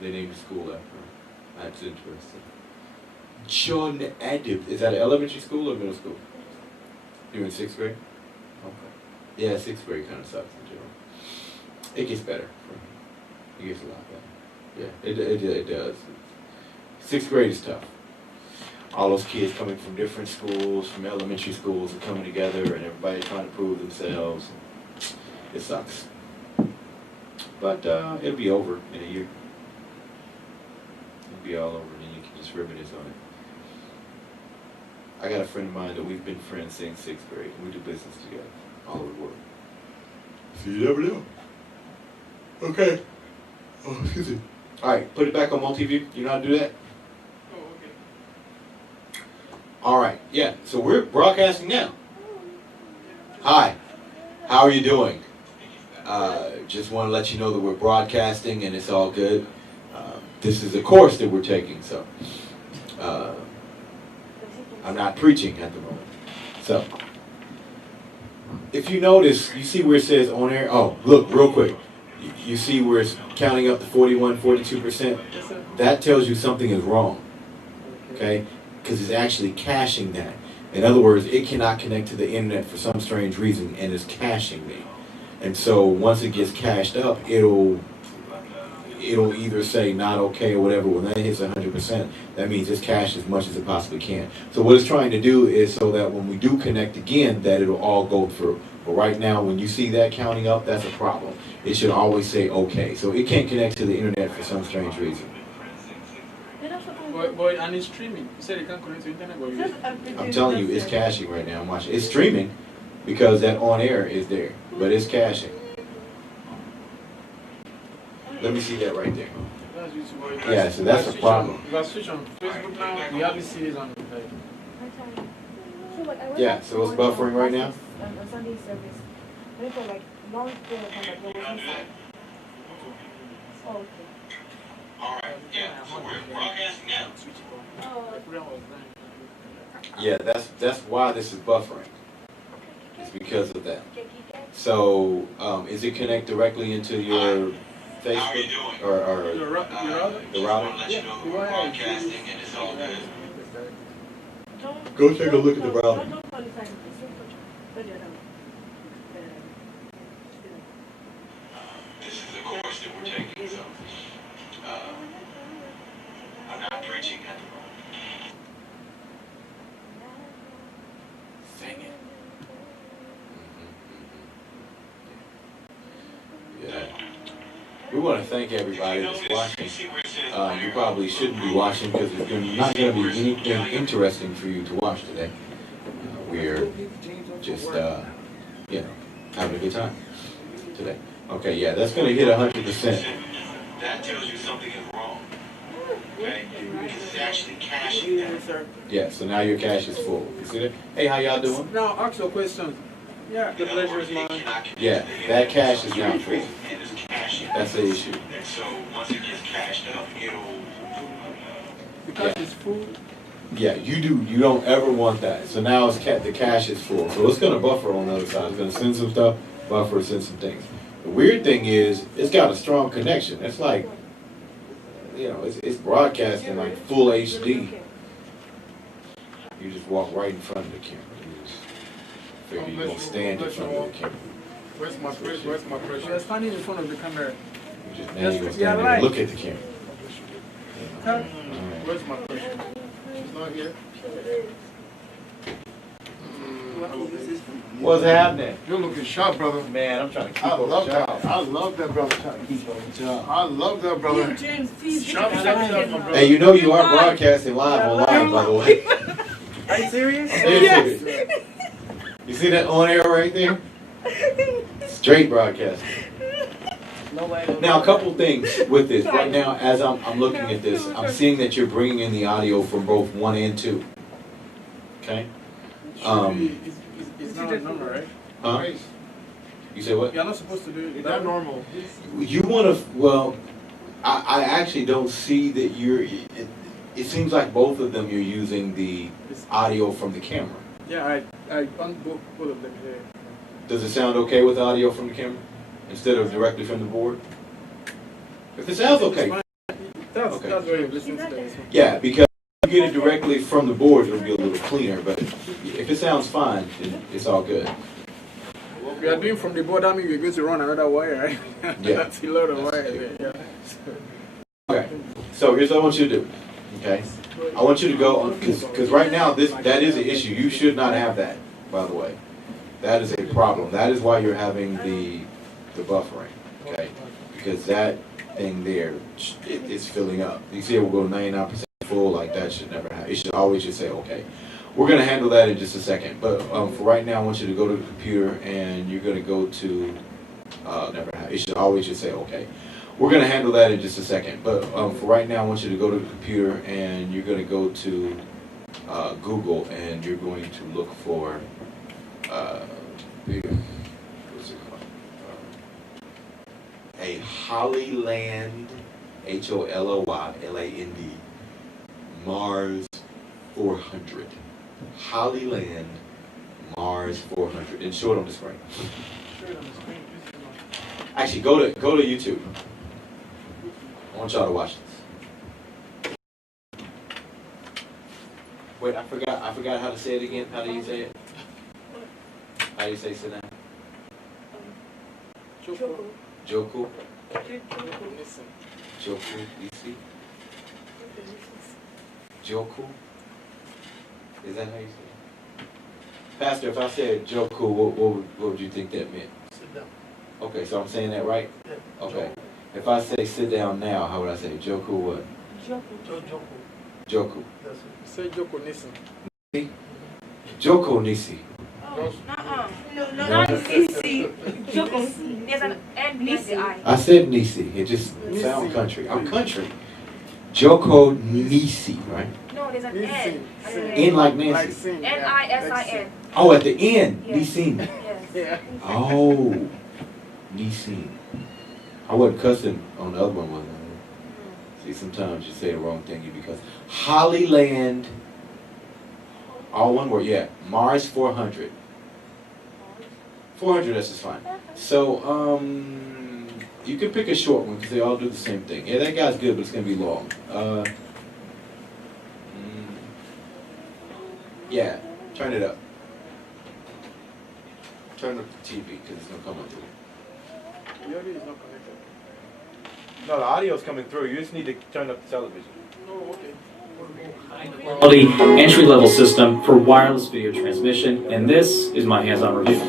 They named the school after him. That's interesting. John Adams. Is that an elementary school or middle school? You're in 6th grade? Okay. Yeah, 6th grade kind of sucks in general. It gets better. It gets a lot better. Yeah, it does. 6th grade is tough. All those kids coming from different schools, from elementary schools, and coming together, and everybody trying to prove themselves. It sucks. But it'll be over in a year. It'll be all over, and then you can just reminisce on it. I got a friend of mine that we've been friends since 6th grade. We do business together all over the world. So you never know. Okay. Oh, excuse me. All right, put it back on multi-view. You know how to do that? Oh, okay. All right, yeah. So we're broadcasting now. Hi. How are you doing? Just want to let you know that we're broadcasting and it's all good. This is a course that we're taking, so I'm not preaching at the moment. So if you notice, you see where it says on air. Oh, look, real quick. You see where it's counting up to 41, 42%? That tells you something is wrong, okay? Because it's actually caching that. In other words, it cannot connect to the internet for some strange reason, and it's caching me. And so once it gets cached up, it'll either say not okay or whatever. When that hits 100%, that means it's cached as much as it possibly can. So what it's trying to do is so that when we do connect again, that it'll all go through. But right now, when you see that counting up, that's a problem. It should always say okay. So it can't connect to the internet for some strange reason. But and it's streaming. You said it can't connect to internet, but I'm telling you, it's caching right now. I'm watching. It's streaming because that on air is there, but it's caching. Let me see that right there. Yeah, so that's the problem. You got switch on Facebook now. You have this series on. Yeah, so it's buffering right now. Sunday service. For like long period of time, there was inside. Oh, okay. Alright, yeah, so we're broadcasting now. Oh. Yeah, that's why this is buffering. It's because of that. So, is it connect directly into your Facebook or the router? The router? Yeah, the broadcasting and it's all good. Go take a look at the router. This is a course that we're taking, so I'm not preaching at the moment. Sing it. Yeah. We want to thank everybody that's watching. You probably shouldn't be watching because there's not going to be anything interesting for you to watch today. We're just, having a good time today. Okay, yeah, that's going to hit 100%. That tells you something is wrong. Okay? Because it's actually caching that. Yeah, so now your cache is full. You see that? Hey, how y'all doing? Now, ask your question. Yeah, the pleasure is mine. Yeah, that cache is now full. That's the issue. So once it gets cashed up, The cache is full. Yeah, you don't ever want that. So now it's the cache is full. So it's going to buffer on the other side. It's going to send some stuff, buffer, send some things. The weird thing is, it's got a strong connection. It's like, it's broadcasting like full HD. You just walk right in front of the camera. You just figure you're going to stand in front of the camera. Where's my pressure? You're standing in front of the camera. You just now you're going to stand there and look at the camera. Huh? Where's my pressure? She's not here. What's happening? You're looking sharp, brother. Man, I'm trying to keep I up love with that. y'all. I love that, brother. Trying to keep up with y'all. I love that, brother. James, please. Sharp, my brother. Hey, you are broadcasting live online, by the way. Are you serious? Yes. You see that on air right there? Straight broadcasting. No way. Now, a couple things with this. Right now, as I'm looking at this, I'm seeing that you're bringing in the audio from both 1 and 2. Okay? It's not a number, right? Huh? You say what? You're not supposed to do it. Is that normal? You want to, well, I actually don't see that it seems like both of them you're using the audio from the camera. Yeah, I on both of them here. Does it sound okay with audio from the camera instead of directly from the board? If it sounds okay, That's Okay. that's why you listen to this. Yeah, because if you get it directly from the board, it'll be a little cleaner, but if it sounds fine, then it's all good. We are doing from the board. I mean, we're going to run another wire, right? Yeah. That's a lot of That's wire good. there. Yeah. Okay, so here's what I want you to do, okay? I want you to go on, because right now, that is an issue. You should not have that, by the way. That is a problem. That is why you're having the buffering, okay? Because that thing there, it's filling up. You see it will go 99% full, like that should never happen. It should always just say, okay. We're going to handle that in just a second, but for right now, I want you to go to the computer and you're going to go to, never happen. It should always just say, okay. We're going to handle that in just a second, but for right now, I want you to go to the computer and you're going to go to Google and you're going to look for, what's it called? A Hollyland, HOLYLAND, Mars 400. Hollyland Mars 400. And show it on the screen. Actually, go to YouTube. I want y'all to watch this. Wait, I forgot how to say it again. How do you say it? How do you say sit down? Joko. Joku. Listen. Joku. DC. Joku. Is that how you say it? Pastor, if I said Joku, what would you think that meant? Sit down. Okay, so I'm saying that right? Yeah. Okay. If I say sit down now, how would I say Joku what? Joko. Joku. That's it. Say Joko listen. Joku Nisi. Oh, no, not Nisi. Joko. There's an N behind the I. I said Nisi. It just sounds country. I'm country. Joko Nisi, right? No, there's an Listen. N. N like Like Nancy. sing. N-I-S-I-n. Oh, at the end. Yes. Nisin. Yes. Yeah. Oh. Nisin. I wasn't cussing on the other one, was I? See, sometimes you say the wrong thing, you because Hollyland, all one word, yeah. Mars 400. 400, that's just fine. So, you can pick a short one because they all do the same thing. Yeah, that guy's good, but it's gonna be long. Yeah, turn it up. Turn up the TV because it's gonna come up through. The audio is not connected. No, the audio's coming through. You just need to turn up the television. Oh, okay. Quality entry-level system for wireless video transmission, and this is my hands-on review.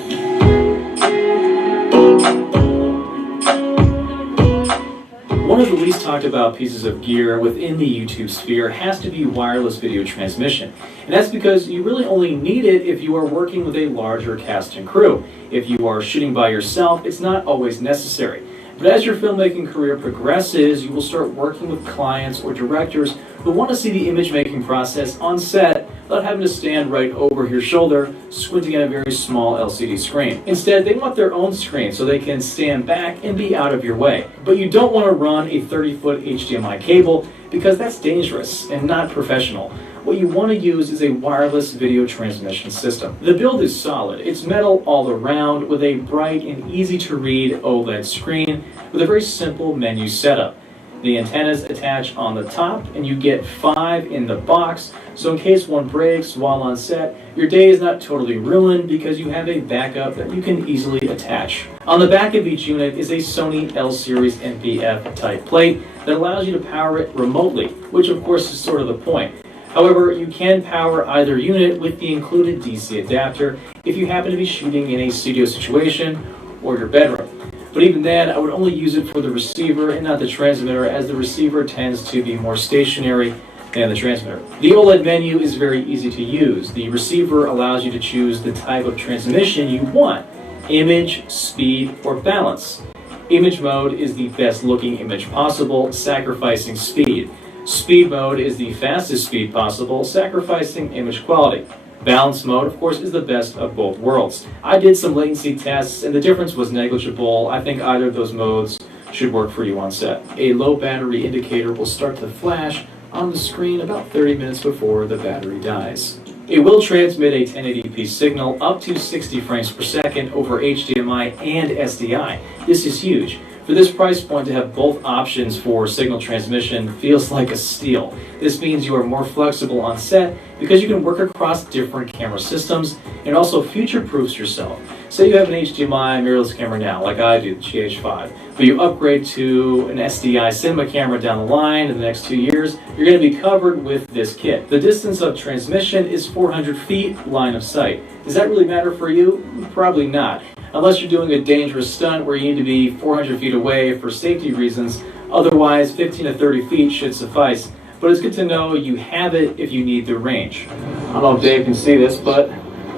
One of the least talked about pieces of gear within the YouTube sphere has to be wireless video transmission. And that's because you really only need it if you are working with a larger cast and crew. If you are shooting by yourself, it's not always necessary. But as your filmmaking career progresses, you will start working with clients or directors who want to see the image making process on set without having to stand right over your shoulder, squinting at a very small LCD screen. Instead, they want their own screen so they can stand back and be out of your way. But you don't want to run a 30-foot HDMI cable because that's dangerous and not professional. What you want to use is a wireless video transmission system. The build is solid. It's metal all around with a bright and easy to read OLED screen with a very simple menu setup. The antennas attach on the top and you get 5 in the box, so in case one breaks while on set, your day is not totally ruined because you have a backup that you can easily attach. On the back of each unit is a Sony L-Series NPF type plate that allows you to power it remotely, which of course is sort of the point. However, you can power either unit with the included DC adapter if you happen to be shooting in a studio situation or your bedroom. But even then, I would only use it for the receiver and not the transmitter, as the receiver tends to be more stationary than the transmitter. The OLED menu is very easy to use. The receiver allows you to choose the type of transmission you want: image, speed, or balance. Image mode is the best looking image possible, sacrificing speed. Speed mode is the fastest speed possible, sacrificing image quality. Balance mode, of course, is the best of both worlds. I did some latency tests and the difference was negligible. I think either of those modes should work for you on set. A low battery indicator will start to flash on the screen about 30 minutes before the battery dies. It will transmit a 1080p signal up to 60 frames per second over HDMI and SDI. This is huge. For this price point to have both options for signal transmission feels like a steal. This means you are more flexible on set because you can work across different camera systems and also future-proofs yourself. Say you have an HDMI mirrorless camera now, like I do, the GH5, but you upgrade to an SDI cinema camera down the line in the next 2 years, you're going to be covered with this kit. The distance of transmission is 400 feet line of sight. Does that really matter for you? Probably not. Unless you're doing a dangerous stunt where you need to be 400 feet away for safety reasons. Otherwise, 15 to 30 feet should suffice. But it's good to know you have it if you need the range. I don't know if Dave can see this, but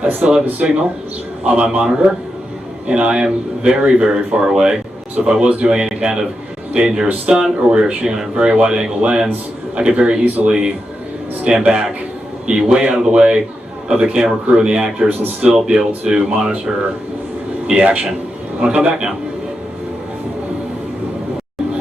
I still have the signal on my monitor, and I am very, very far away. So if I was doing any kind of dangerous stunt or we were shooting on a very wide angle lens, I could very easily stand back, be way out of the way of the camera crew and the actors, and still be able to monitor the action. I'm gonna come back now.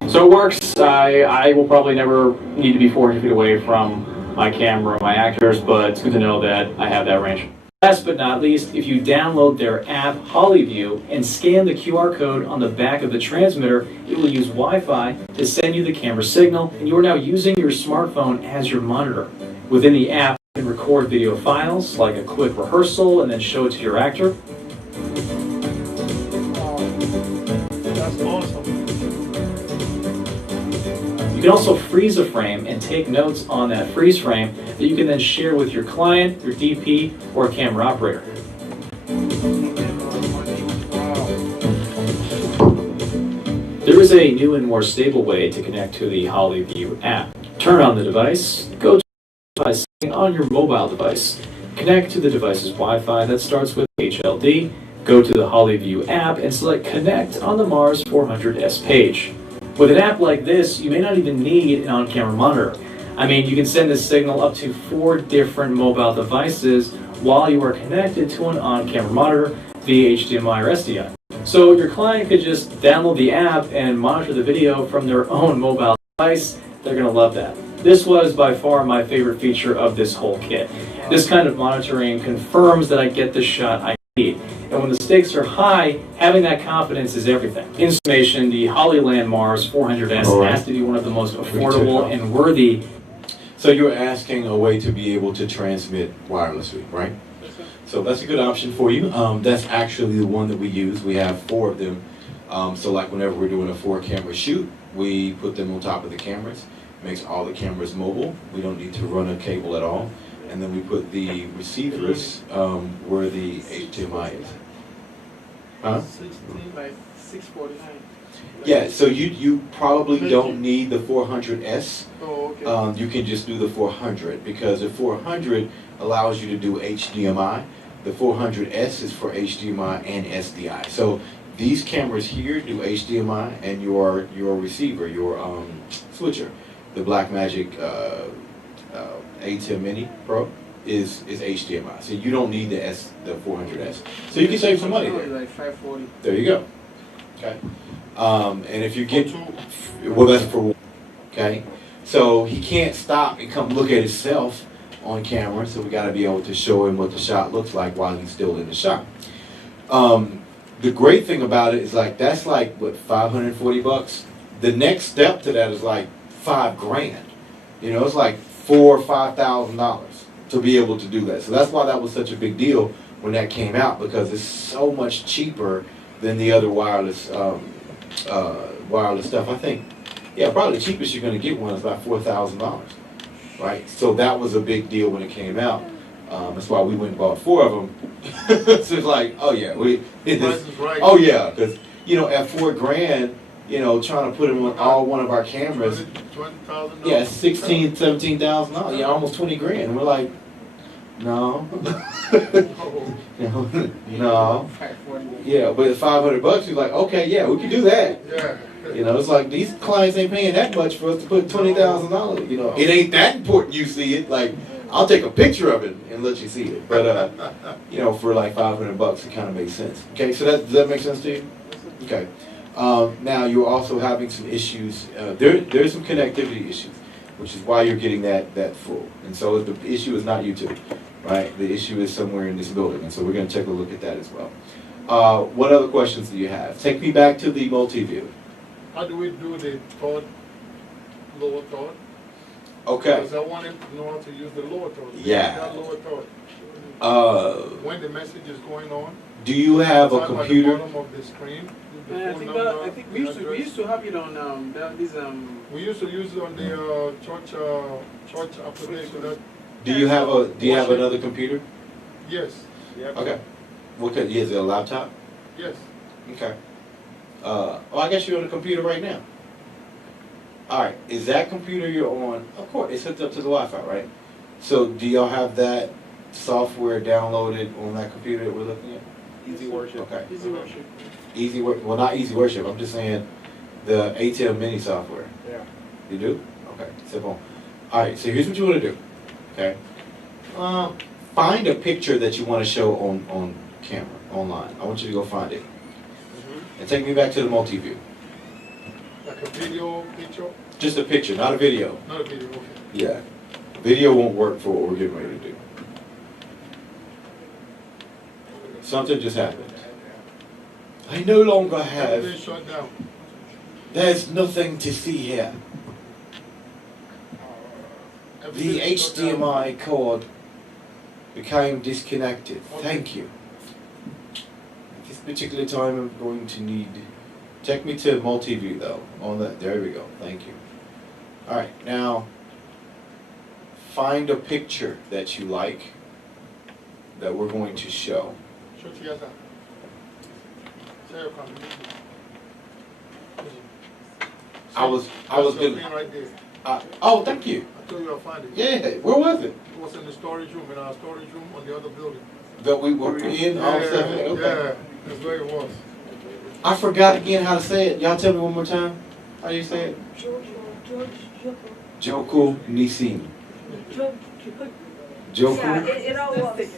So it works. I will probably never need to be 400 feet away from my camera or my actors, but it's good to know that I have that range. Last but not least, if you download their app, HollyView, and scan the QR code on the back of the transmitter, it will use Wi-Fi to send you the camera signal, and you are now using your smartphone as your monitor. Within the app, you can record video files, like a quick rehearsal, and then show it to your actor. That's awesome. You can also freeze a frame and take notes on that freeze frame that you can then share with your client, your DP, or camera operator. There is a new and more stable way to connect to the HollyView app. Turn on the device, go to the device setting on your mobile device, connect to the device's Wi-Fi that starts with HLD, go to the HollyView app and select Connect on the Mars 400S page. With an app like this, you may not even need an on-camera monitor. I mean, you can send this signal up to 4 different mobile devices while you are connected to an on-camera monitor via HDMI or SDI. So your client could just download the app and monitor the video from their own mobile device. They're going to love that. This was by far my favorite feature of this whole kit. This kind of monitoring confirms that I get the shot I need. And when the stakes are high, having that confidence is everything. In summation, the Hollyland Mars 400S has to be one of the most affordable and worthy. So you're asking a way to be able to transmit wirelessly, right? So that's a good option for you. That's actually the one that we use. We have 4 of them. So like whenever we're doing a 4-camera shoot, we put them on top of the cameras. It makes all the cameras mobile. We don't need to run a cable at all. And then we put the receivers where the HDMI is. Huh? 16 by 649. Yeah, so you probably don't need the 400S. Oh, okay. You can just do the 400 because the 400 allows you to do HDMI. The 400S is for HDMI and SDI. So these cameras here do HDMI, and your receiver, your switcher, the Blackmagic A10 Mini Pro is HDMI. So you don't need the 400S. So you can save some money there. Like 540. There you go. Okay. And if you get, well, that's for one. Okay. So he can't stop and come look at himself on camera. So we got to be able to show him what the shot looks like while he's still in the shot. The great thing about it is like that's like what, $540. The next step to that is like $5,000. You know, it's like $4,000 or $5,000 to be able to do that. So that's why that was such a big deal when that came out, because it's so much cheaper than the other wireless wireless stuff. I think, yeah, probably the cheapest you're going to get one is about $4,000, right? So that was a big deal when it came out. That's why we went and bought 4 of them. So it's like, oh yeah, we did this. Right. Oh yeah, because you know at $4,000, you know, trying to put them on all one of our cameras. $20,000. Yeah, $16,000, $17,000. Yeah, almost $20,000. And we're like, no, no. 540. Yeah, but at $500, you're like, okay, yeah, we can do that. Yeah. You know, it's like these clients ain't paying that much for us to put $20,000. You know, it ain't that important. You see it, like I'll take a picture of it and let you see it. But you know, for like $500, it kind of makes sense. Okay, so does that make sense to you? Okay. Now you're also having some issues. There's some connectivity issues, which is why you're getting that full. And so the issue is not YouTube, right? The issue is somewhere in this building, and so we're going to take a look at that as well. What other questions do you have? Take me back to the multi-view. How do we do the third, lower third? Okay. Because I wanted to know how to use the lower third. Yeah. That lower third. When the message is going on. Do you have a type computer? At the bottom of the screen. The I phone think number, I think the we address. used to have it on this We used to use it on the church application. That, Do you have another computer? yes, Okay. What kind, is it a laptop? yes. Okay. Well, I guess you're on the computer right now. All right. Is that computer you're on? Of course, it's hooked up to the Wi-Fi, right? So, do y'all have that software downloaded on that computer that we're looking at? Easy Worship. Okay. Easy Worship. Easy work. Well, not Easy Worship. I'm just saying the ATL Mini software. Yeah. You do? Okay. Simple. All right. So here's what you want to do. Okay. Find a picture that you want to show on camera online. I want you to go find it and take me back to the multi-view. Like a video picture, Just a picture, not a video. not a video. Okay. Yeah. Video won't work for what we're getting ready to do. Something just happened. I no longer Everything have. shut down. There's nothing to see here. The Everything shut down. HDMI cord became disconnected. Thank you. This particular time I'm going to need. Take me to multi-view though. On that, there we go. Thank you. All right, now find a picture that you like that we're going to show. Show together. Say your comment. I was That's your gonna. thing right there. Oh, thank you. I told you I'll find it. Yeah, where was it? It was in the storage room, in our storage room on the other building. That we were in all Yeah, stuff. Okay. yeah, that's where it was. I forgot again how to say it. Y'all tell me one more time. How do you say it? Joku Nisim. Joku. Yeah, it all works.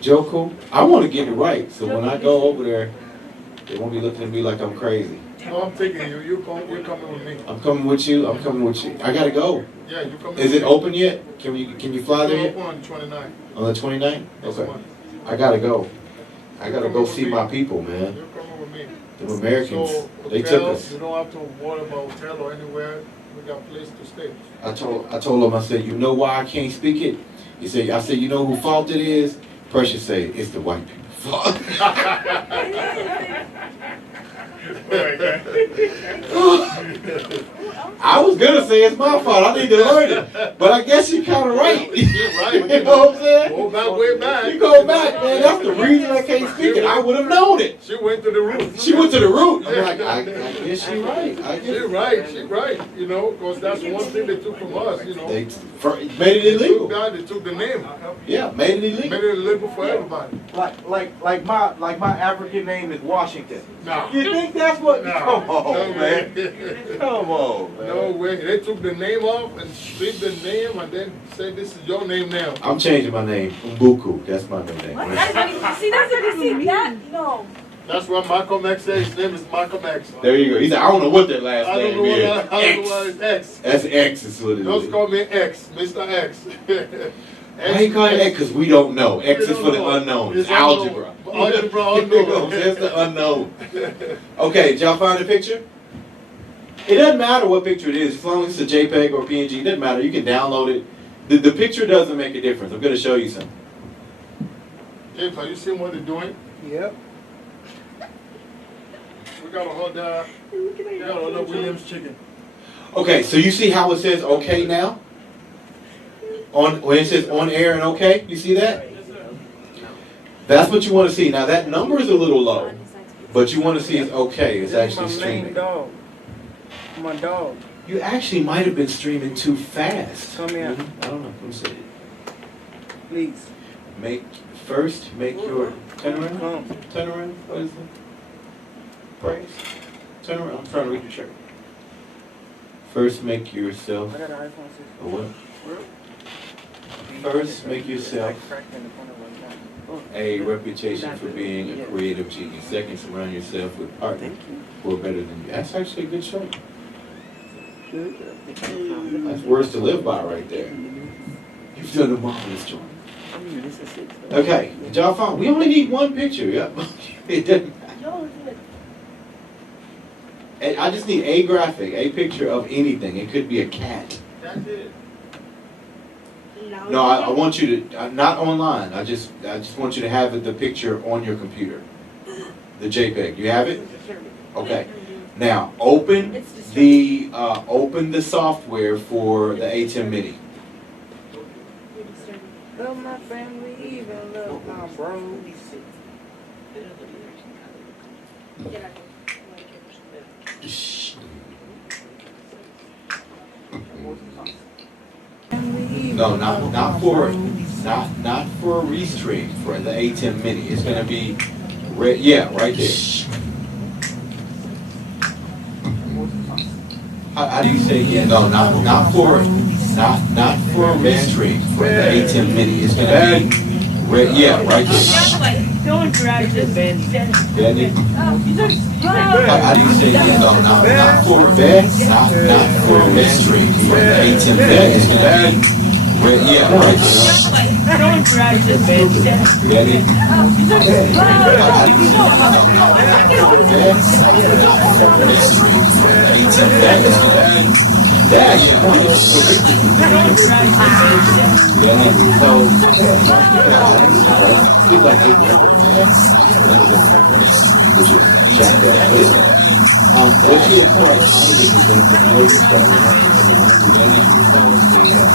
Joku. I want to get it right, so when I go over there, they won't be looking at me like I'm crazy. No, I'm taking you. You're coming with me. I'm coming with you. I'm coming with you. I gotta go. Yeah, you coming Is with it me. open yet? Can you fly there It's yet? open on 29. On the 29th? This Okay. month. I gotta go. I gotta You're go coming see with my me. people, man. You're coming with me. The Americans, So, they took hotel, us. you don't have to worry about hotel or anywhere. We got place to stay. I told him, I said, you know why I can't speak it? He said, I said, you know who fault it is? Precious said, it's the white people's fault. I was gonna say it's my fault. I need to learn it, but I guess you're kind of right. You're right. You know what I'm saying? Go back, way back. You go back, man. That's the reason I can't speak it. I would have known it. She went to the root. She went to the root. I'm like, I guess she's right. I She guess right, she right. You know, because that's one thing they took from us. You know, they made it illegal. They took the name, Yeah, made it illegal. made it illegal for everybody. Like my African name is Washington. No, You think that's what? no, Come on, no man. way. Come on, man. No way. They took the name off and stripped the name and then said this is your name now. I'm changing my name. Mbuku. That's my new name. See, that's what you see. That, no. That's what Malcolm X said. His name is Malcolm X. There you go. He said, I don't know what that last I don't name know what is. I don't know what X. it's X. That's X is what it Just is. call me X, Mr. X. Why you call it X? Because we don't know. X is for the unknown. It's algebra. Algebra unknown. It's the unknown. Okay, did y'all find a picture? It doesn't matter what picture it is, as long as it's a JPEG or PNG, it doesn't matter. You can download it. The picture doesn't make a difference. I'm going to show you something. James, are you seeing what they're doing? Yep. We got a order Williams chicken. Okay, so you see how it says okay now? When it says on air and okay, you see that? That's what you want to see. Now that number is a little low, but you want to see it's okay. It's actually streaming. dog. My dog. You actually might have been streaming too fast. Come here. I don't know. Let me see. Please. Make your turn around. Come. Turn around. What is it? Praise. Turn around. I'm trying to read your shirt. First, make yourself I got an iPhone 6. a what? First, make yourself a reputation for being a creative genius. Second, surround yourself with partners who are better than you. That's actually a good shirt. That's words to live by right there. You've done a marvelous job. Okay, did y'all find? We only need one picture. Yep. It doesn't. I just need a graphic, a picture of anything. It could be a cat. That's it. No, I want you to, not online. I just want you to have the picture on your computer. The JPEG. You have it? Okay. Now open the software for the ATEM Mini. Love my family, even love my bro. No, not for a restream for the ATEM Mini. It's gonna be yeah, right there. How do you say yeah? No, not for a restream for the ATEM Mini. It's gonna be yeah, right there. Don't drag this man. Benny. How do you say yeah? No, not for a restream for the ATEM Mini. It's gonna be yeah, right there. Don't drag this man. Benny. What you'll start finding is that the more you start learning the language, you understand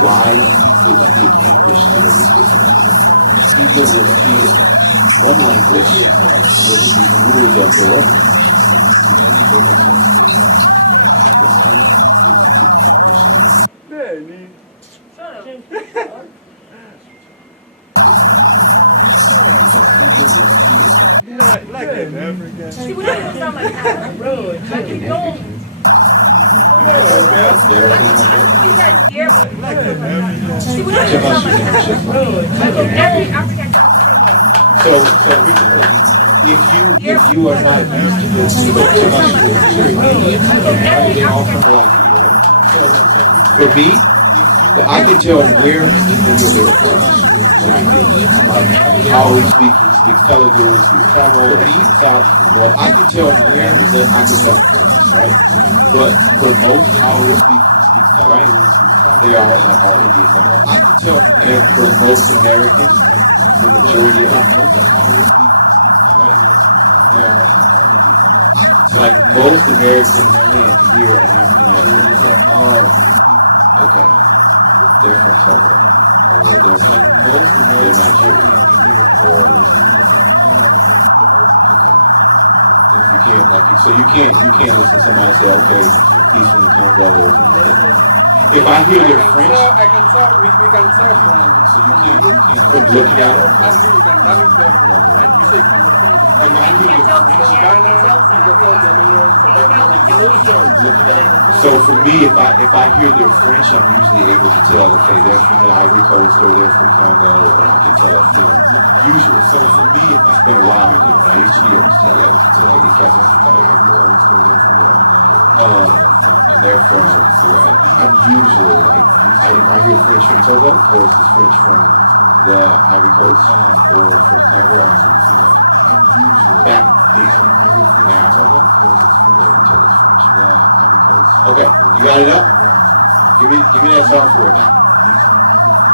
why people speak English so differently. People will speak one language with the rules of their own. They make you understand why people speak English so differently. See, what I sound like that, bro. Like, you don't. I don't know you guys here, but see, what I sound like that, bro. Every African sounds the same way. So if you are not used to this, you go to my school, you're Indian, they all kind of like you, right? For me, I can tell where they're from. I always speak Telugu, speak Tamil, East, South, North. I can tell where I can tell, right? But for most, I always speak right? They all like all Indians. I can tell, and for most Americans, the majority of like most Americans can't hear an African accent and say, oh, okay, they're from Togo, or they're from they're Nigerian, or you can't so you can't listen to somebody say, okay, he's from the Congo or something. If I hear their French, I can tell, we can tell from, so you can't from looking yeah, at but it. that's me, you can darling tell from, like you say, Cameroon, You can tell from Ghana, So for me, if I hear their French, I'm usually able to tell, okay, they're from the Ivory Coast or they're from Congo, or I can tell, usually. So for me, it's been a while now, but I used to be able to tell, like, okay, these cats are from the Ivory Coast or they're from Congo, and they're from wherever. I'm usually like, if I hear French from Togo versus French from the Ivory Coast or from Congo, I can see that. I'm usually back then. Now, okay, you got it up? Give me that software.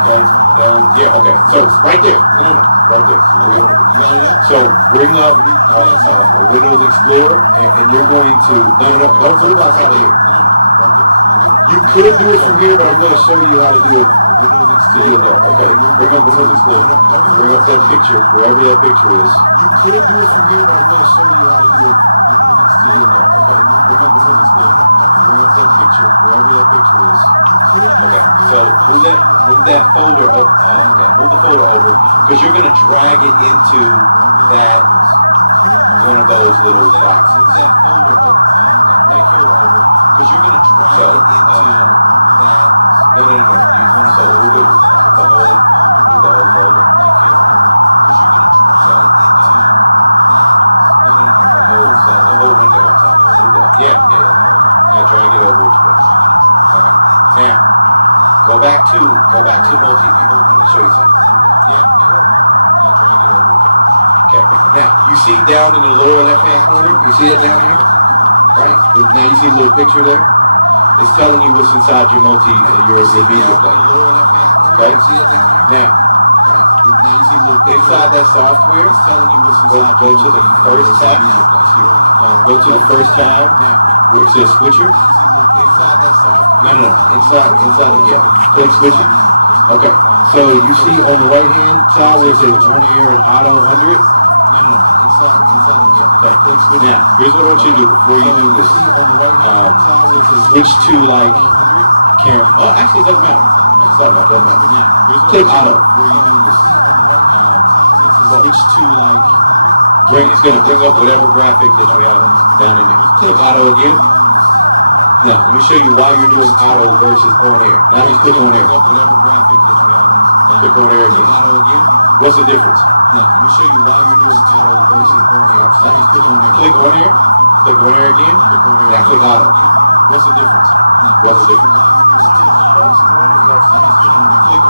Okay, down, yeah, okay. So right there, no, right there. Okay, you got it up. So bring up a Windows Explorer, and you're going to don't move outside of here. You could do it from here, but I'm going to show you how to do it. So you'll know. Okay, bring up Windows Explorer and bring up that picture, wherever that picture is. You could do it from here, but I'm going to show you how to do it. So you'll know. Okay, bring up Windows Explorer and bring up that picture, wherever that picture is. Okay, so move that folder. Move the folder over because you're going to drag it into that one of those little boxes. Move that folder over. Because you're going to drag it into that. No. So move it the whole folder. Because you're going to drag it into that. The whole window on top. Yeah. Now drag it over to it. Okay. Now go back to multi-view. I'm going to show you something. Yeah. Now drag it over. Okay. Now you see down in the lower left-hand corner. You see it down here? right? Now you see a little picture there? It's telling you what's inside your your media player. Okay? Now, inside that software, it's telling you what's inside. Go to the first tab. Go to the first tab where it says switcher. Inside that software. No. Inside yeah. Click switcher. Okay. So you see on the right hand side where it says on air and auto 100. No. Inside yeah. Okay. Now, here's what I want you to do before you do this. Switch to like camera. Oh, actually, it doesn't matter. Sorry, that doesn't matter. Now, click auto. Switch to like. It's going to bring up whatever graphic that you have down in there. Click auto again. Now, let me show you why you're doing auto versus on air. Now, just click on air. Click on air again. What's the difference? Now, let me show you why you're doing auto versus on air. Now, just click on air. Click on air. Click on air again. Now, click auto. What's the difference? What's the difference?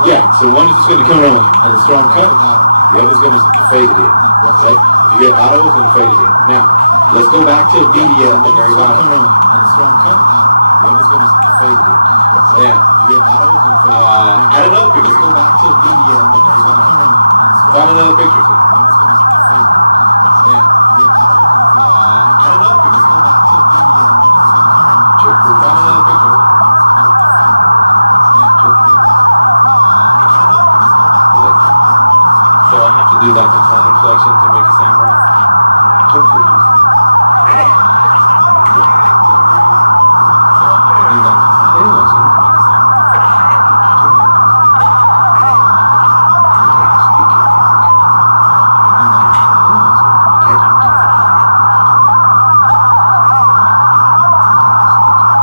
Yeah, so one is just going to come on as a strong cut. The other is going to fade it in. Okay? If you hit auto, it's going to fade it in. Now, let's go back to media at the very bottom. The other is going to fade it in. Now, add another picture. Let's go back to media at the very bottom. Find another picture. Now, add another picture. Go back to media at the very bottom. Find another picture. So I have to do like the tone inflection to make it sound right. So I have to do like the tone inflection to make it sound right.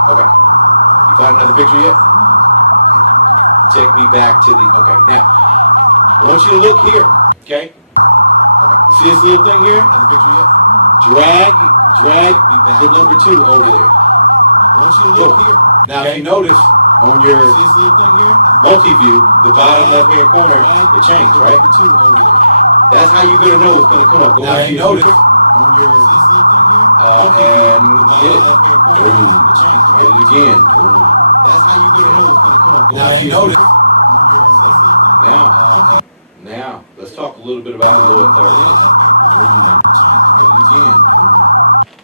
Okay. You find another picture yet? Take me back to the, okay, now, I want you to look here, okay? You see this little thing here? Drag the number 2 over there. I want you to look here. Now, if you notice on your multi-view, the bottom left-hand corner, it changed, right? That's how you're going to know it's going to come up. Now, if you notice on your, and hit it. Boom. Hit it again. Boom. That's how you're going to know it's going to come up. Now, if you notice, now, let's talk a little bit about the lower third.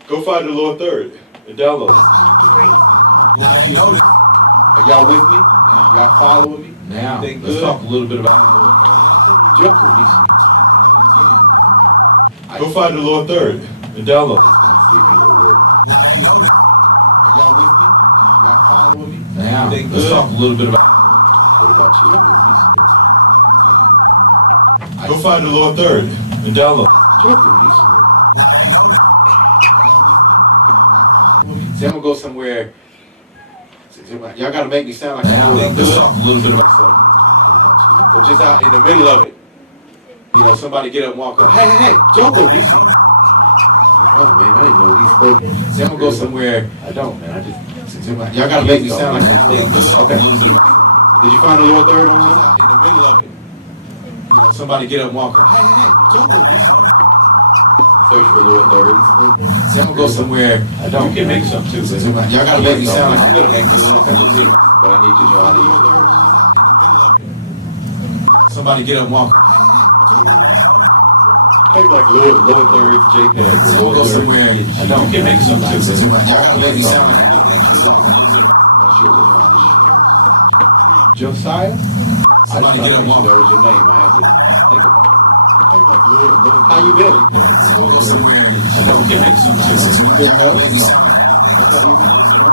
Go find the lower third and download it. Now, if you notice, are y'all with me? Y'all following me? Now, let's talk a little bit about the lower third. Jump with me. Go find the lower third and download it. See if it will work. Now, if you notice, are y'all with me? Y'all following me? Now, let's talk a little bit about. What about you? Go find the lower third and download. See, I'm gonna go somewhere. Y'all gotta make me sound like I know a little bit about something. So just out in the middle of it, you know, somebody get up and walk up. Hey, Joko, DC. Oh man, I didn't know these folks. See, I'm gonna go somewhere. I don't, man. I just. Y'all gotta make me sound like I know. Okay. Did you find the lower third online? Out in the middle of it. You know, somebody get up and walk up. Hey, Joko, DC. Search for lower third. See, I'm gonna go somewhere. I don't. You can make some too, but y'all gotta make me sound like I'm gonna make you one at the but I need you to know I need you. Somebody get up and walk up. Take like lower third, JPEG, or lower third. Somewhere. I don't. You can make some too, but y'all gotta make me sound like I'm gonna make you like Josiah? I just get up and walk. That was your name. I had to think about it. How you been? You can make some too. You been no? That's how you been? No?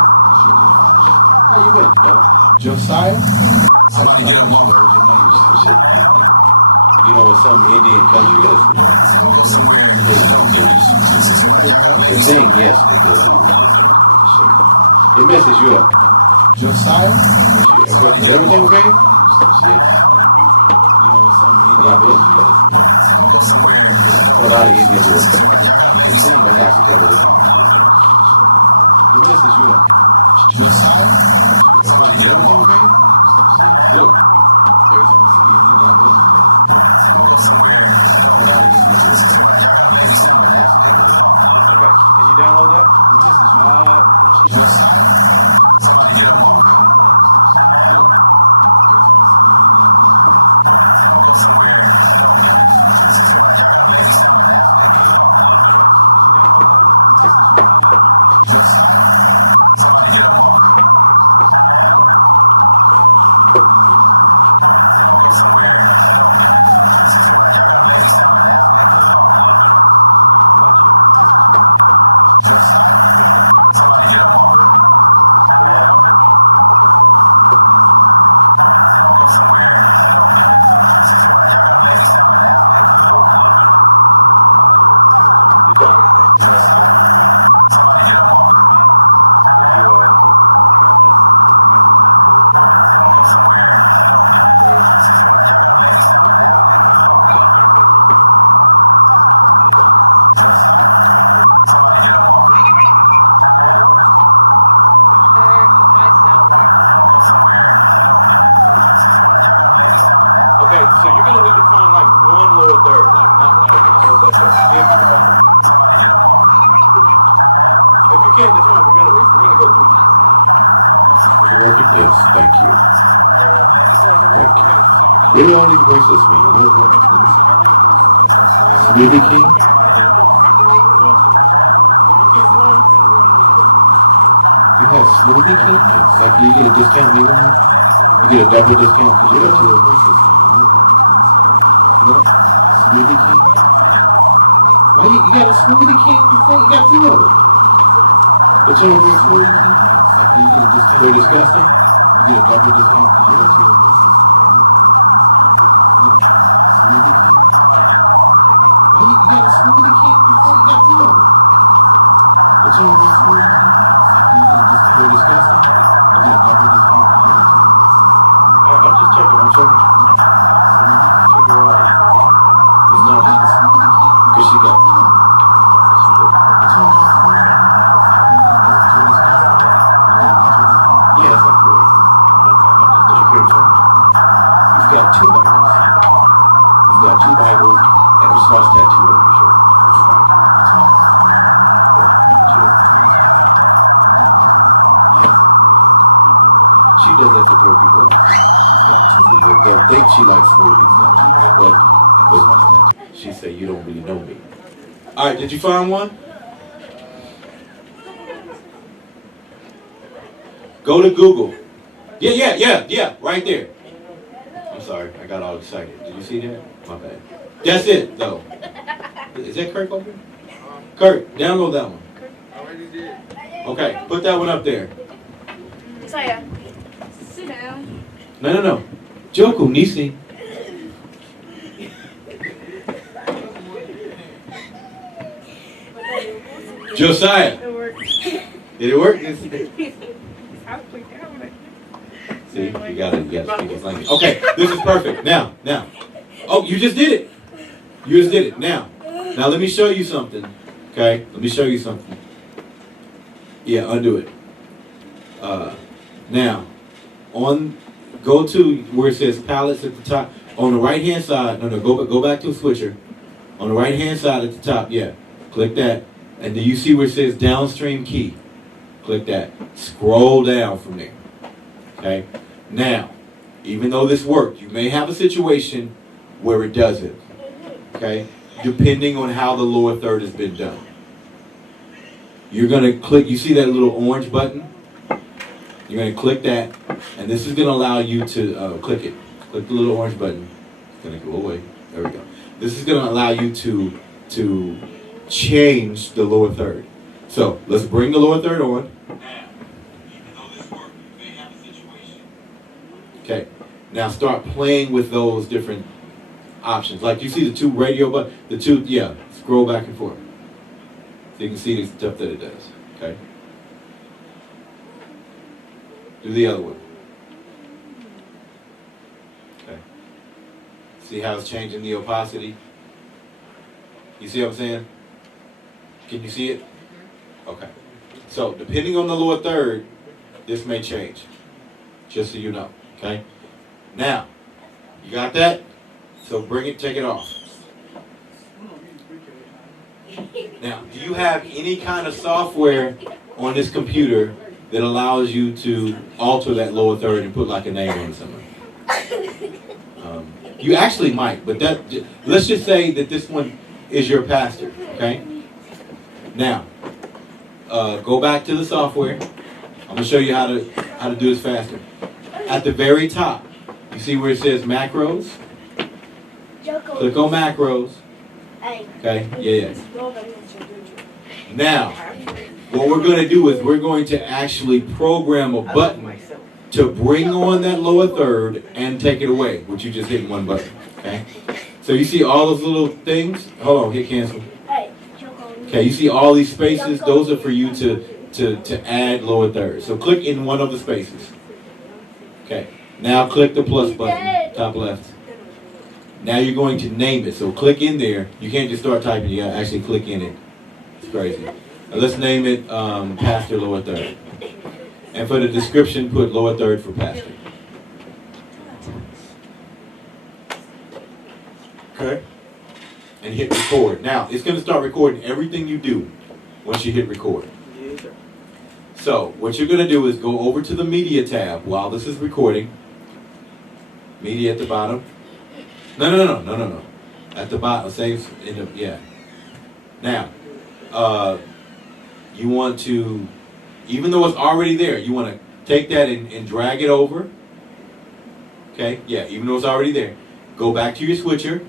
How you been, dog? Josiah? I just get up and walk. That was your name. You know, in some Indian country, that's they're saying yes because it messes you up. Josiah? Is everything okay? Yes. You know, in some Indian country, a lot of Indians work. They're saying they got to cut it in there. It messes you up. Josiah? Is everything okay? Look. There's an Indian country. A lot of Indians work. They're saying they got to cut it in there. Okay, can you download that? The mic's not working. Okay, so you're gonna need to find like one lower third, like not like a whole bunch of. If you can find it. If you can't, that's fine. We're gonna go through. Is it working? Yes, thank you. Thank you. Okay, so you're gonna Where do all these bracelets mean? Smoothie King? You have Smoothie King? Like, do you get a discount, Levon? You get a double discount because you got two bracelets. No? Smoothie King? Why you got a Smoothie King thing? You got two of them. But you don't drink Smoothie King? Like, do you get a discount? They're disgusting? You get a double discount because you got two of them. Smoothie King? Why you got a Smoothie King thing? You got two of them. But you don't drink Smoothie King? They're disgusting. I'm just checking. I'm showing. Figure out. It's not just because she got. Yeah, it's not good. You've got two Bibles. You've got two Bibles and a cross tattoo on your shirt. She does that to throw people out. They'll think she likes smoothies, but she say you don't really know me. All right, did you find one? Go to Google. Yeah, right there. I'm sorry, I got all excited. Did you see that? My bad. That's it, though. Is that Kirk over there? Kirk, download that one. Already did. Okay, put that one up there. Saya, sit down. No. Joko Nisi. Josiah. It worked. Did it work? I clicked down. See, you gotta speak his language. Okay, this is perfect. Now. Oh, you just did it. You just did it. Now let me show you something. Okay, let me show you something. Yeah, undo it. Now, go to where it says palettes at the top. On the right hand side, go back to a switcher. On the right hand side at the top, click that. And do you see where it says downstream key? Click that. Scroll down from there. Okay? Now, even though this worked, you may have a situation where it doesn't. Okay? Depending on how the lower third has been done. You're going to click, you see that little orange button? You're going to click that, and this is going to allow you to click it. Click the little orange button. It's going to go away. There we go. This is going to allow you to change the lower third. So let's bring the lower third on. Okay. Now start playing with those different options. Like you see the two radio buttons, scroll back and forth. So you can see the stuff that it does. Okay. Do the other one. Okay. See how it's changing the opacity? You see what I'm saying? Can you see it? Okay. So depending on the lower third, this may change. Just so you know. Okay? Now, you got that? So take it off. Now, do you have any kind of software on this computer that allows you to alter that lower third and put like a name on it somewhere? You actually might, but let's just say that this one is your pastor, okay? Now, go back to the software. I'm gonna show you how to do this faster. At the very top, you see where it says macros? Click on macros. Okay, yeah. Now, what we're gonna do is we're going to actually program a button to bring on that lower third and take it away, which you just hit one button, okay? So you see all those little things? Hold on, hit cancel. Okay, you see all these spaces? Those are for you to add lower third. So click in one of the spaces. Okay, now click the plus button, top left. Now you're going to name it. So click in there. You can't just start typing, you gotta actually click in it. It's crazy. Now let's name it Pastor Lower Third. And for the description, put lower third for pastor. Okay? And hit record. Now, it's going to start recording everything you do once you hit record. So, what you're going to do is go over to the media tab while this is recording. Media at the bottom. No. At the bottom, save in the, yeah. Now, you want to, even though it's already there, you want to take that and drag it over. Okay, yeah, even though it's already there. Go back to your switcher.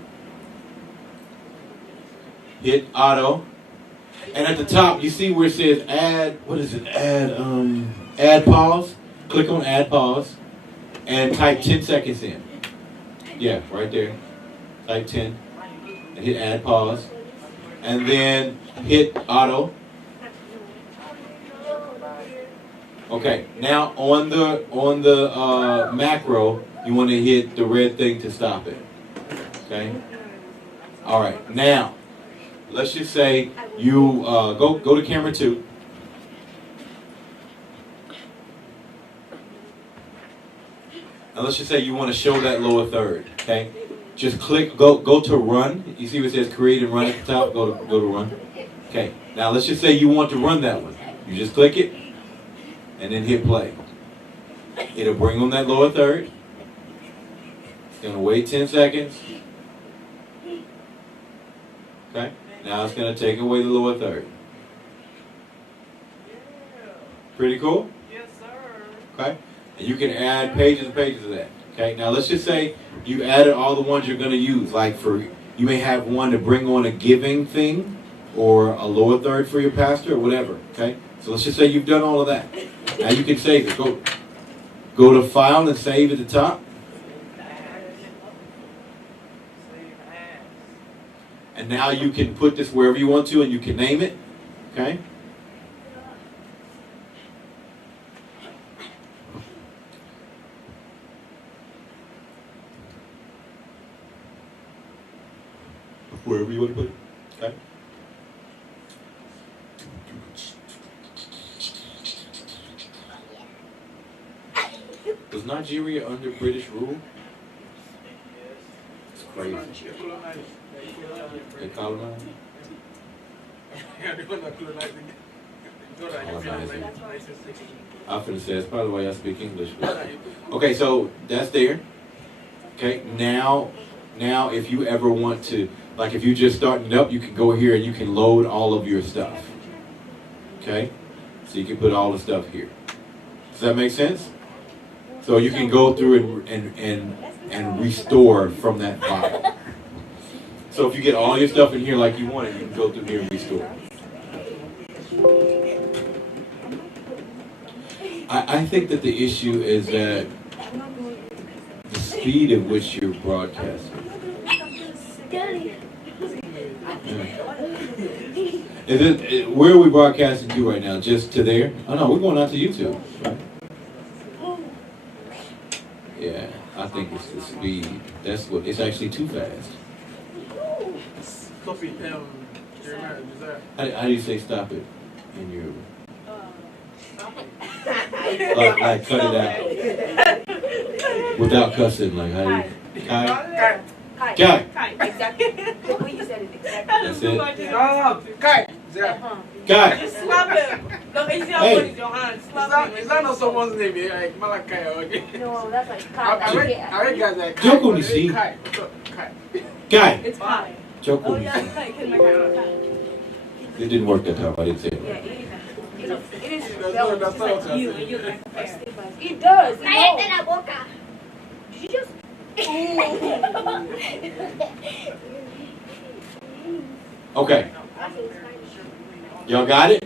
Hit auto. And at the top, you see where it says add, what is it? Add pause. Click on add pause. And type 10 seconds in. Yeah, right there. Type 10. And hit add pause. And then hit auto. Okay, now on the macro, you want to hit the red thing to stop it. Okay. All right. Now, let's just say you go to camera 2. And let's just say you want to show that lower third. Okay. Just click go to run. You see what it says create and run at the top. Go to run. Okay. Now let's just say you want to run that one. You just click it. And then hit play. It'll bring on that lower third. It's going to wait 10 seconds. Okay? Now it's going to take away the lower third. Pretty cool? Yes, sir. Okay? And you can add pages and pages of that. Okay? Now let's just say you added all the ones you're going to use. Like you may have one to bring on a giving thing or a lower third for your pastor or whatever. Okay? So let's just say you've done all of that. Now you can save it. Go to File and Save at the top. And now you can put this wherever you want to and you can name it. Okay? Wherever you want to put it. Okay? Was Nigeria under British rule? It's crazy. They colonized? I'm finna say that's probably why y'all speak English. Okay, so that's there. Okay, now if you ever want to, like if you're just starting it up, you can go here and you can load all of your stuff. Okay? So you can put all the stuff here. Does that make sense? So you can go through and restore from that file. So if you get all your stuff in here like you want it, you can go through here and restore. I think that the issue is that the speed at which you're broadcasting. Where are we broadcasting to right now? Just to there? Oh no, we're going out to YouTube. Right? Yeah, I think it's the speed. That's what, it's actually too fast. Copy Jeremiah, How do you say stop it in your... like cut it out. Without cussing, like how do you... Kai? Exactly. The way you said it exactly. That's it? No. Kai. Guy, Slap him. Look, it's your Hey. body, your hand. Slap him. Is that not someone's name here? Like Malachi or No, that's like I Kai. read guys like Joko Nishi. Kai. What's up? Kai. guy. It's Kai. Joko. Oh yeah, Kai. Cause my guy. It didn't work that time. I didn't say Yeah, it. it is That's spelled not just like what you. I And you like it does. No. Did you just? Okay. Y'all got it?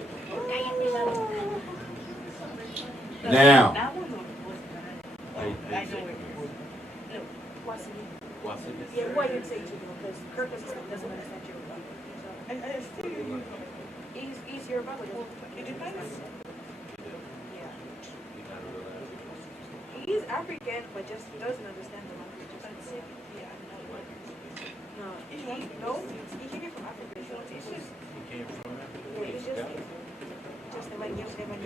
Now. That one or yeah, what you'd say to you because Kirk doesn't understand Yoruba. He's Yoruba, but it depends. Yeah. He's African, but just he doesn't understand the language. Yeah, no, he came from Africa, so it's just. Yeah, it's just like you say when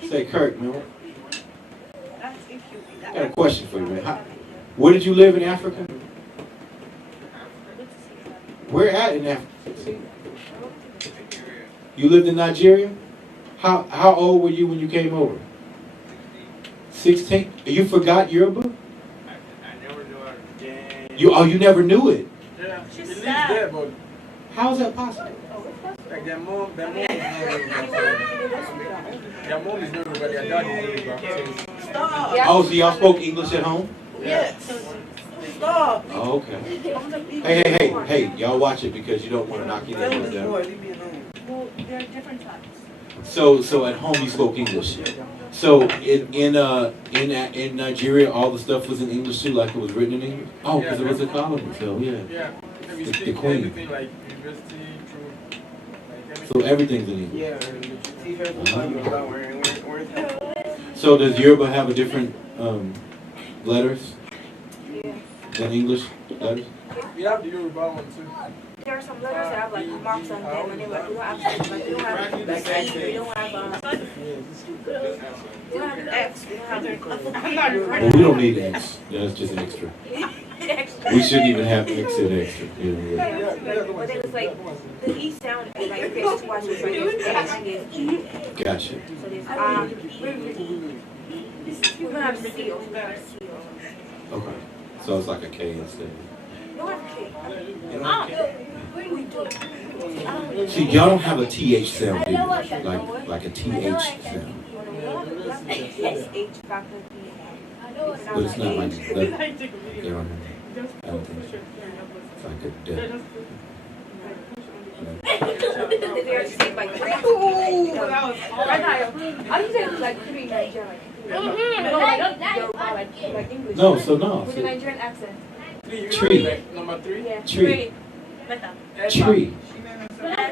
you're Say, Kirk, man. That's if you. I got a question for you, man. Where did you live in Africa? Where at in Africa? You lived in Nigeria? How old were you when you came over? 16? You forgot Yoruba? I never knew her again. You never knew it. Yeah, She's she lives sad. there, but How is that possible? like their mom is not their mom is not Yoruba, their dad is Yoruba. Stop. Oh, so y'all spoke English at home? Yes. Stop. Oh, okay. Hey, y'all watch it because you don't want to knock your neighbors down. Leave me alone. Well, there are different types. So at home you spoke English. So in Nigeria all the stuff was in English too, like it was written in English. Oh, because it was a colony. So yeah. Yeah, we The speak queen. everything like university through like everything. So everything's in English. Yeah, teachers will tell you about where So does Yoruba have a different letters than English letters? we have the Yoruba one too. There are some letters that have like marks on them, and they like they don't have like they don't have like E, they don't have they don't have X, they don't have. I'm not Well, we don't need X. Yeah, that's just an extra. extra. We shouldn't even have X in extra. Yeah. But then it's like the E sound is like there's twice it's like there's A and there's E. Gotcha. So there's we're gonna have C or we're gonna have C or something. Okay. So it's like a K instead. We don't have K. We do. See, y'all don't have a TH sound, do you? Like a TH sound. SH back with me. But it's not like that. They don't have that. I don't think so. It's like a duh. They're saying like three. Right now, I just say like three Nigerian. No, like English. No, so no. With a Nigerian accent. Tree. Like number 3. Yeah. Tree. Tree.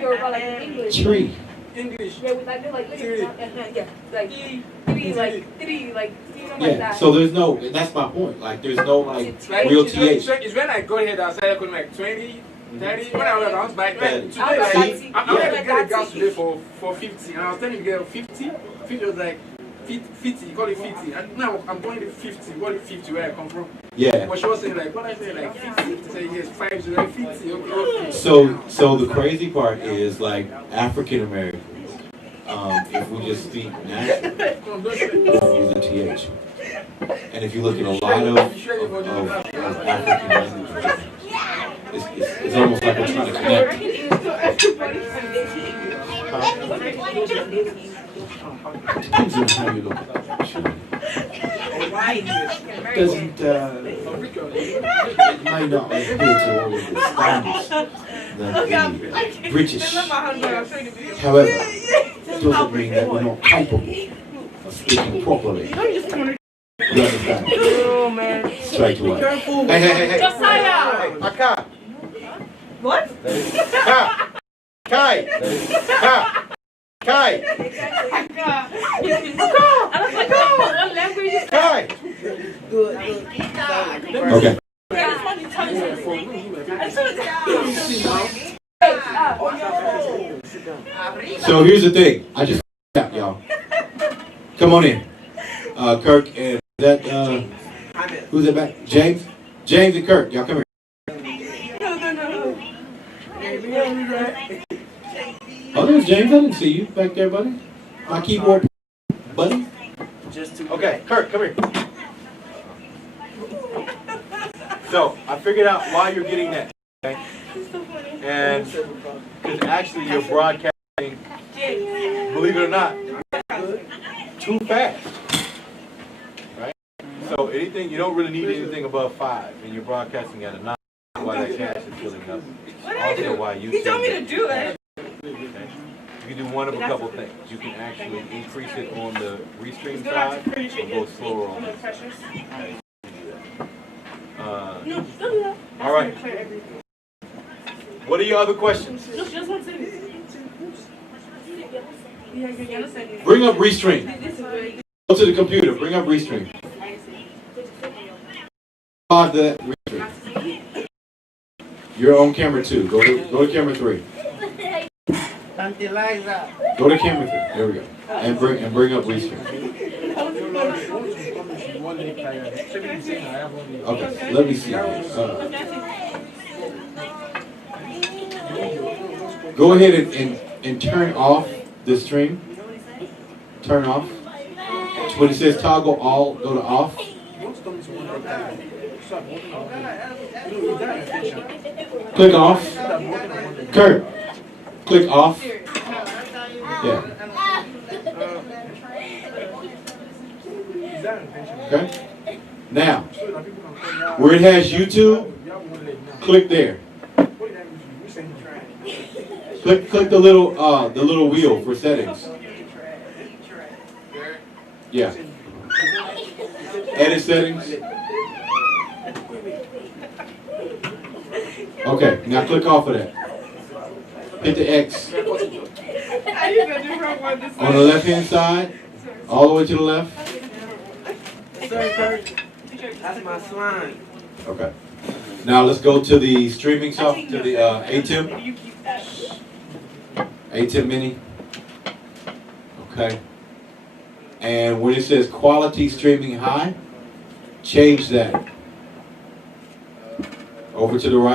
Yoruba like in English. Tree. English. Yeah, with like Three. yeah, like three, like something like Yeah. that. So there's no. That's my point. Like there's no like Like, real it's TH. when I go here that I started calling like 20, 30. When I was around, like today, See? like, I'm going to get a gas today for 50. And I was telling you, get 50. 50 was like 50, call it 50. And now I'm going to 50, call it 50 where I come from. Yeah. But she was saying like, what I say like 50? She said yes, 50, like 50. Okay. So the crazy part is like African Americans. If we just speak naturally, we use a TH. And if you look at a lot of African languages, it's almost like we're trying to connect. Depends on how you look at it. Doesn't it might not adhere to all of the standards that the British. However, it doesn't mean that we're not capable of speaking properly. You understand? Oh man. Straight away. Hey. Josiah! Aka. What? Kai. Kai. I was like, oh, what language is Kai. Okay. I just want to tell you something. So here's the thing. I just out, y'all. Come on in. Kirk and that who's that back? James? James and Kirk, y'all come here. James, I didn't see you back there, buddy. My keyboard, buddy. Okay, Kurt, come here. So, I figured out why you're getting that. Okay? And, because actually you're broadcasting, believe it or not, too fast. Right? So, anything, you don't really need anything above 5, and you're broadcasting at a 9. Why that cache is filling up. Also, why you He told me to do it. Okay. You can do one of a couple things. You can actually increase it on the restream side and go slower on this side. All right. What are your other questions? Bring up Restream. Go to the computer. Bring up Restream. The Restream. You're on camera 2. Go to camera 3. Go to camera 3. There we go. And bring up Restream. Okay. Let me see. Go ahead and turn off the stream. Turn off. When it says toggle all, go to off. Click off. Kurt, click off. Yeah. Okay. Now, where it has YouTube, click there. Click the little wheel for settings. Yeah. Edit settings. Okay, now click off of that. Hit the X. On the left hand side, all the way to the left. That's my slime. Okay. Now let's go to the streaming software, to the ATEM. ATEM Mini. Okay. And when it says quality streaming high, change that. Over to the right.